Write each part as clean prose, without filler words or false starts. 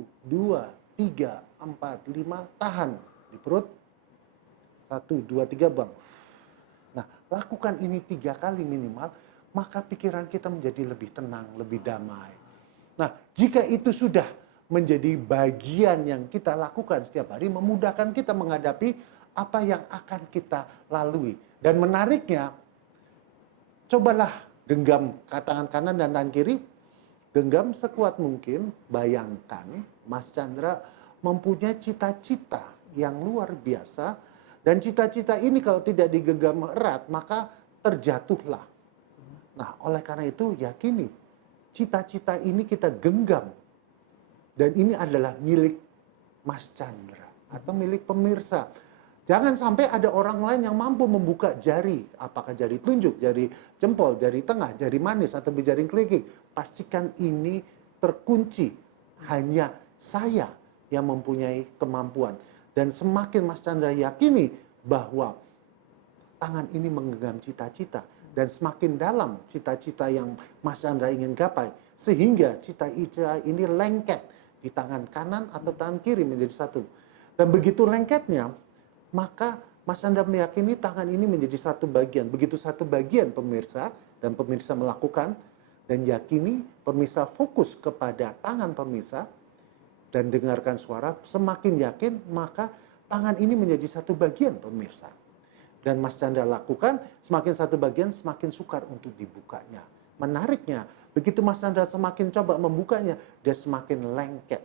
2, 3, 4, 5, tahan di perut. 1, 2, 3, buang. Nah, lakukan ini 3 kali minimal, maka pikiran kita menjadi lebih tenang, lebih damai. Nah, jika itu sudah menjadi bagian yang kita lakukan setiap hari, memudahkan kita menghadapi apa yang akan kita lalui. Dan menariknya, cobalah genggam tangan kanan dan tangan kiri, genggam sekuat mungkin. Bayangkan Mas Chandra mempunyai cita-cita yang luar biasa, dan cita-cita ini kalau tidak digenggam erat maka terjatuhlah. Nah, oleh karena itu yakini cita-cita ini kita genggam, dan ini adalah milik Mas Chandra atau milik pemirsa. Jangan sampai ada orang lain yang mampu membuka jari, apakah jari telunjuk, jari jempol, jari tengah, jari manis, atau jari kelingking. Pastikan ini terkunci. Hanya saya yang mempunyai kemampuan. Dan semakin Mas Chandra yakini bahwa tangan ini menggenggam cita-cita, dan semakin dalam cita-cita yang Mas Chandra ingin gapai, sehingga cita-cita ini lengket di tangan kanan atau tangan kiri menjadi satu. Dan begitu lengketnya, maka Mas Chandra meyakini tangan ini menjadi satu bagian. Begitu satu bagian pemirsa, dan pemirsa melakukan, dan yakini pemirsa fokus kepada tangan pemirsa, dan dengarkan suara, semakin yakin, maka tangan ini menjadi satu bagian pemirsa. Dan Mas Chandra lakukan, semakin satu bagian, semakin sukar untuk dibukanya. Menariknya, begitu Mas Chandra semakin coba membukanya, dia semakin lengket.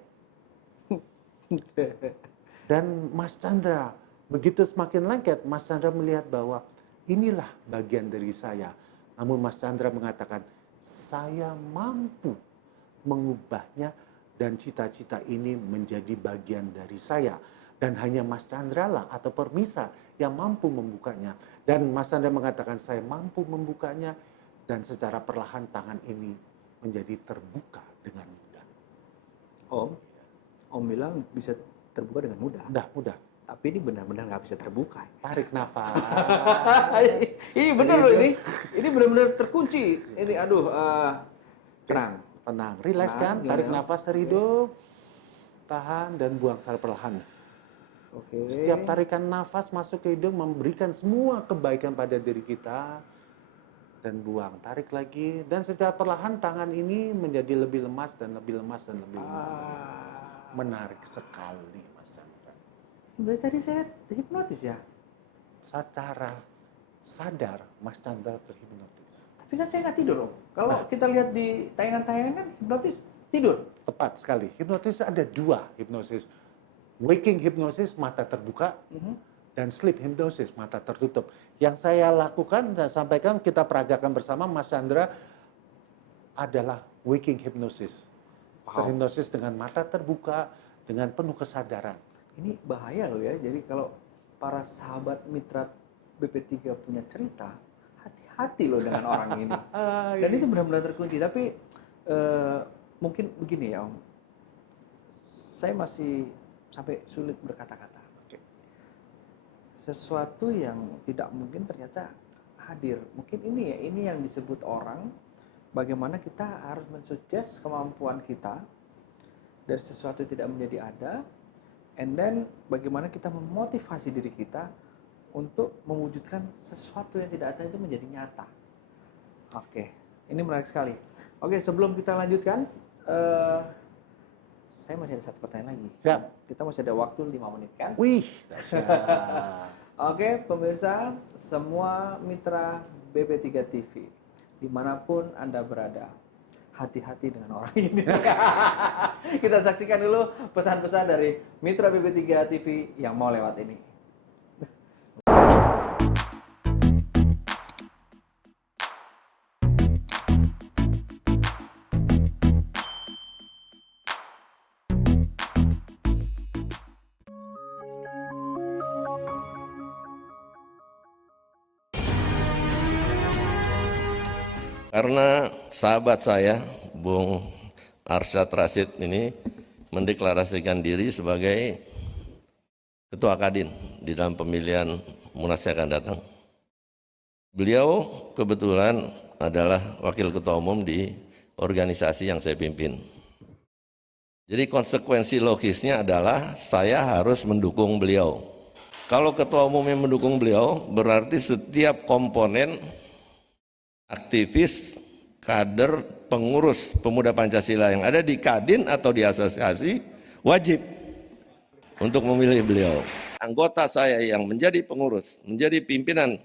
Dan Mas Chandra, begitu semakin lengket, Mas Chandra melihat bahwa inilah bagian dari saya. Namun Mas Chandra mengatakan, saya mampu mengubahnya, dan cita-cita ini menjadi bagian dari saya. Dan hanya Mas Chandra lah atau permisa yang mampu membukanya. Dan Mas Chandra mengatakan, saya mampu membukanya, dan secara perlahan tangan ini menjadi terbuka dengan mudah. Om bilang bisa terbuka dengan mudah. Mudah. Tapi ini benar-benar nggak bisa terbuka. Tarik nafas. Ini benar loh ini. Ini benar-benar terkunci. Ini tenang. Tenang, relax kan, tarik nafas dari hidung, tahan dan buang secara perlahan. Oke. Setiap tarikan nafas masuk ke hidung memberikan semua kebaikan pada diri kita, dan buang, tarik lagi, dan secara perlahan tangan ini menjadi lebih lemas dan lebih lemas dan lebih lemas. Menarik sekali, Mas Chandra. Berarti tadi saya hipnotis ya? Secara sadar Mas Chandra terhipnotis. Tapi kan saya nggak tidur, Om. Kalau kita lihat di tayangan-tayangan kan hipnotis tidur. Tepat sekali. Hipnotis ada 2 hipnosis. Waking hipnosis, mata terbuka, dan sleep hipnosis, mata tertutup. Yang saya lakukan dan sampaikan, kita peragakan bersama Mas Chandra, adalah waking hipnosis. Terhipnosis dengan mata terbuka, dengan penuh kesadaran. Ini bahaya loh ya. Jadi kalau para sahabat mitra BP3 punya cerita, hati-hati loh dengan orang ini. Dan itu benar-benar terkunci. Tapi mungkin begini ya Om, saya masih sampai sulit berkata-kata. Sesuatu yang tidak mungkin ternyata hadir. Mungkin ini yang disebut orang, bagaimana kita harus mensuggest kemampuan kita dari sesuatu yang tidak menjadi ada, and then bagaimana kita memotivasi diri kita untuk mewujudkan sesuatu yang tidak ada itu menjadi nyata. Oke, ini menarik sekali. Oke, sebelum kita lanjutkan, saya masih ada satu pertanyaan lagi. Ya. Kita masih ada waktu 5 menit kan? Wih, dahsyat. Oke, pemirsa, semua mitra BP3 TV, dimanapun Anda berada, hati-hati dengan orang ini. Kita saksikan dulu pesan-pesan dari mitra BP3 TV yang mau lewat ini. Karena sahabat saya, Bung Arsyad Rashid ini mendeklarasikan diri sebagai Ketua Kadin di dalam pemilihan Munas yang akan datang. Beliau kebetulan adalah Wakil Ketua Umum di organisasi yang saya pimpin. Jadi konsekuensi logisnya adalah saya harus mendukung beliau. Kalau ketua umumnya mendukung beliau, berarti setiap komponen aktivis, kader, pengurus pemuda Pancasila yang ada di Kadin atau di asosiasi wajib untuk memilih beliau. Anggota saya yang menjadi pengurus, menjadi pimpinan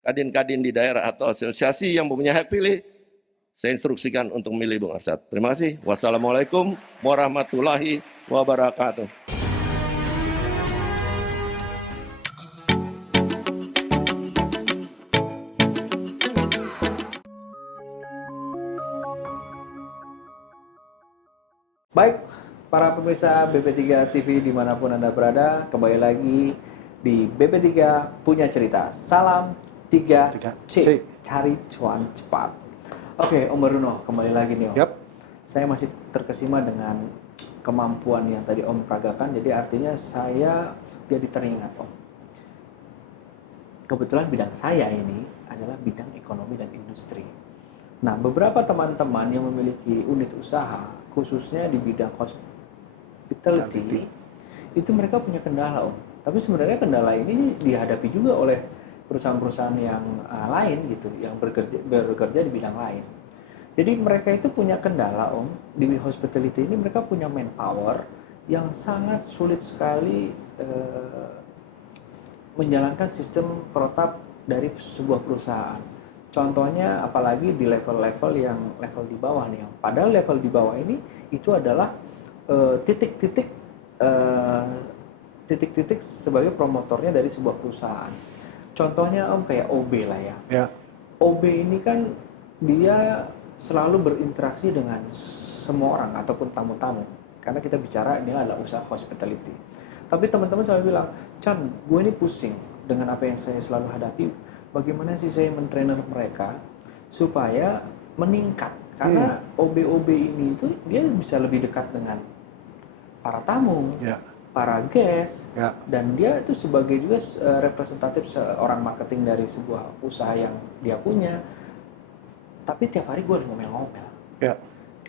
Kadin-Kadin di daerah atau asosiasi yang mempunyai hak pilih, saya instruksikan untuk memilih Bung Arsyad. Terima kasih. Wassalamualaikum warahmatullahi wabarakatuh. Baik, para pemirsa BP3 TV dimanapun Anda berada, kembali lagi di BP3 Punya Cerita. Salam 3C, cari cuan cepat. Oke, Om Bruno, kembali lagi nih Om. Yap. Saya masih terkesima dengan kemampuan yang tadi Om peragakan, jadi artinya saya jadi teringat Om. Kebetulan bidang saya ini adalah bidang ekonomi dan industri. Nah, beberapa teman-teman yang memiliki unit usaha, khususnya di bidang hospitality, itu mereka punya kendala, Om. Tapi sebenarnya kendala ini dihadapi juga oleh perusahaan-perusahaan yang lain gitu, yang bekerja di bidang lain. Jadi mereka itu punya kendala, Om. Di hospitality ini mereka punya manpower yang sangat sulit sekali menjalankan sistem protap dari sebuah perusahaan. Contohnya apalagi di level-level yang level di bawah nih. Padahal level di bawah ini itu adalah titik-titik sebagai promotornya dari sebuah perusahaan. Contohnya Om kayak OB lah ya. Ya. OB ini kan dia selalu berinteraksi dengan semua orang ataupun tamu-tamu. Karena kita bicara ini adalah usaha hospitality. Tapi teman-teman selalu bilang, Chan, gue ini pusing dengan apa yang saya selalu hadapi. Bagaimana sih saya men-trainer mereka supaya meningkat? Karena OB-OB ini itu dia bisa lebih dekat dengan para tamu, para guest, dan dia itu sebagai juga representatif seorang marketing dari sebuah usaha yang dia punya. Tapi tiap hari gue harus ngomel-ngomel.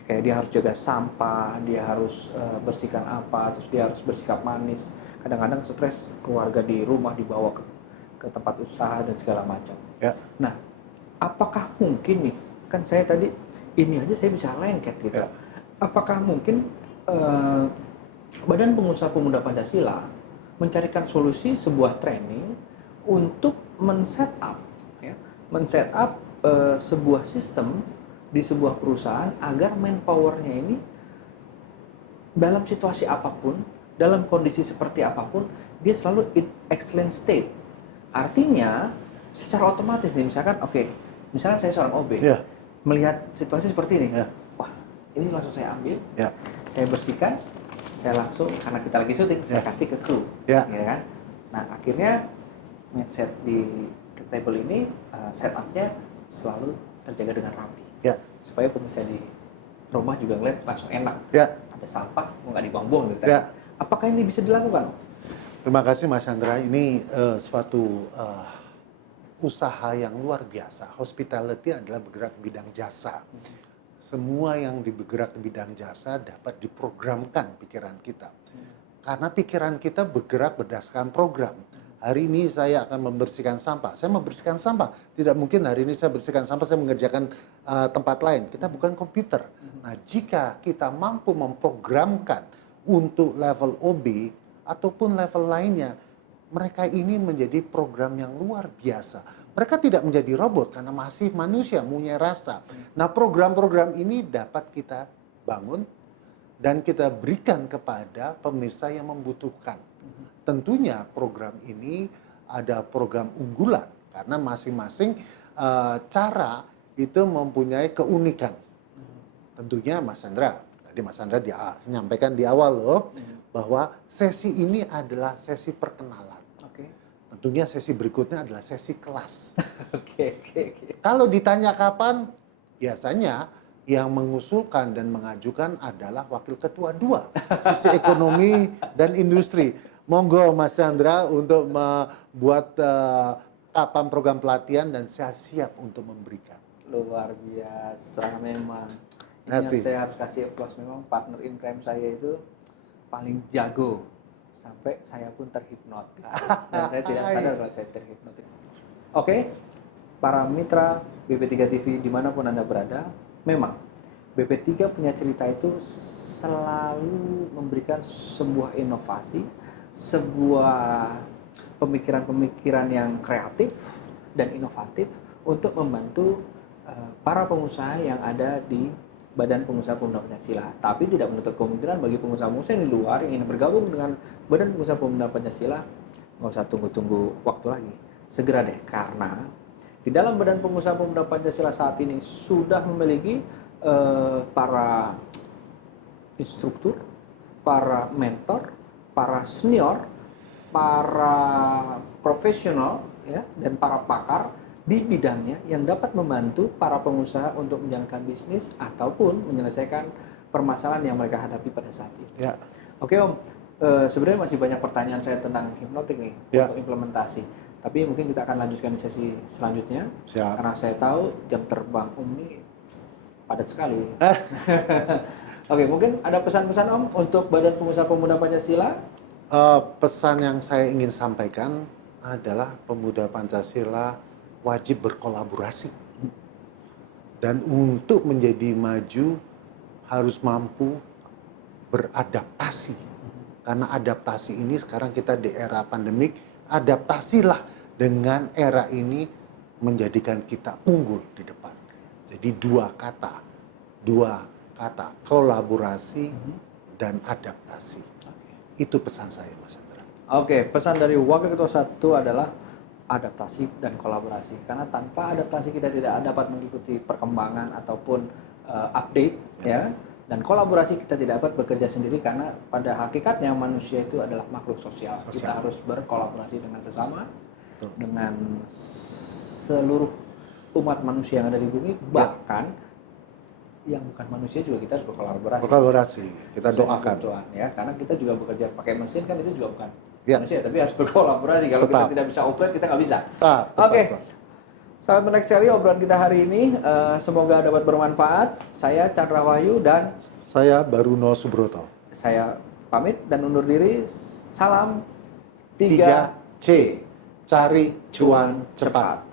Kayak dia harus jaga sampah, dia harus bersihkan apa, terus dia harus bersikap manis. Kadang-kadang stres, keluarga di rumah dibawa ke tempat usaha dan segala macam. Nah, apakah mungkin nih, kan saya tadi ini aja saya bisa lengket gitu. Apakah mungkin Badan Pengusaha Pemuda Pancasila mencarikan solusi sebuah training untuk men-set up sebuah sistem di sebuah perusahaan agar manpower-nya ini dalam situasi apapun, dalam kondisi seperti apapun, dia selalu in excellent state. Artinya, secara otomatis nih, misalkan, misalnya saya seorang OB, melihat situasi seperti ini, wah, ini langsung saya ambil, saya bersihkan, saya langsung, karena kita lagi syuting, saya kasih ke kru, ya kan? Nah, akhirnya mindset di table ini, setup-nya selalu terjaga dengan rapi, supaya pemirsa di rumah juga ngeliat langsung enak, ada sampah, nggak dibuang-buang gitu. Apakah ini bisa dilakukan? Terima kasih Mas Chandra, ini suatu usaha yang luar biasa. Hospitality adalah bergerak di bidang jasa. Semua yang bergerak di bidang jasa dapat diprogramkan pikiran kita. Karena pikiran kita bergerak berdasarkan program. Hari ini saya akan membersihkan sampah. Saya membersihkan sampah. Tidak mungkin hari ini saya bersihkan sampah, saya mengerjakan tempat lain. Kita bukan komputer. Nah, jika kita mampu memprogramkan untuk level OB ataupun level lainnya, mereka ini menjadi program yang luar biasa. Mereka tidak menjadi robot karena masih manusia, punya rasa. Nah, program-program ini dapat kita bangun dan kita berikan kepada pemirsa yang membutuhkan. Tentunya program ini ada program unggulan karena masing-masing cara itu mempunyai keunikan. Tentunya Mas Chandra, tadi Mas Chandra menyampaikan di awal loh, bahwa sesi ini adalah sesi perkenalan. Tentunya sesi berikutnya adalah sesi kelas. Kalau ditanya kapan, biasanya yang mengusulkan dan mengajukan adalah wakil ketua 2, sisi ekonomi dan industri. Monggo Mas Chandra untuk membuat kapan program pelatihan dan saya siap untuk memberikan. Luar biasa memang. Ini yang Asik. saya harus kasih applause, memang partner in crime saya itu paling jago sampai saya pun terhipnotis dan saya tidak sadar kalau saya terhipnotis. Oke, para mitra BP3 TV dimanapun Anda berada, memang BP3 punya cerita itu selalu memberikan sebuah inovasi, sebuah pemikiran-pemikiran yang kreatif dan inovatif untuk membantu para pengusaha yang ada di Badan Pengusaha Pemuda Pancasila. Tapi tidak menutup kemungkinan bagi pengusaha-pengusaha yang di luar yang ingin bergabung dengan Badan Pengusaha Pemuda Pancasila, nggak usah tunggu-tunggu waktu lagi. Segera deh, karena di dalam Badan Pengusaha Pemuda Pancasila saat ini sudah memiliki para instruktur, para mentor, para senior, para profesional, ya, dan para pakar di bidangnya yang dapat membantu para pengusaha untuk menjalankan bisnis ataupun menyelesaikan permasalahan yang mereka hadapi pada saat itu. Ya. Oke Om, sebenarnya masih banyak pertanyaan saya tentang hipnotik nih Ya. untuk implementasi. Tapi mungkin kita akan lanjutkan di sesi selanjutnya. Siap. Karena saya tahu jam terbang Om ini padat sekali. Oke, mungkin ada pesan-pesan Om untuk Badan Pengusaha Pemuda Pancasila? Pesan yang saya ingin sampaikan adalah pemuda Pancasila wajib berkolaborasi. Dan untuk menjadi maju harus mampu beradaptasi. Karena adaptasi ini sekarang kita di era pandemik, adaptasilah dengan era ini menjadikan kita unggul di depan. Jadi dua kata, kolaborasi dan adaptasi. Itu pesan saya, Mas Andra. Oke, pesan dari Wakil Ketua 1 adalah adaptasi dan kolaborasi. Karena tanpa adaptasi kita tidak dapat mengikuti perkembangan ataupun update, ya. Dan kolaborasi kita tidak dapat bekerja sendiri karena pada hakikatnya manusia itu adalah makhluk sosial. Kita harus berkolaborasi dengan sesama, dengan seluruh umat manusia yang ada di bumi, bahkan yang bukan manusia juga kita harus berkolaborasi. Berkolaborasi, kita Sesuai doakan. kebutuhan, ya, karena kita juga bekerja pakai mesin kan itu juga bukan Ya. manusia, tapi harus berkolaborasi. Kalau kita Tetap. tidak bisa operate, kita nggak bisa. Tepat, Oke. tepat. Sangat menarik sekali obrolan kita hari ini. Semoga dapat bermanfaat. Saya Chandra Wahyu dan Saya Baruno Subroto. saya pamit dan undur diri. Salam 3C, cari cuan cepat.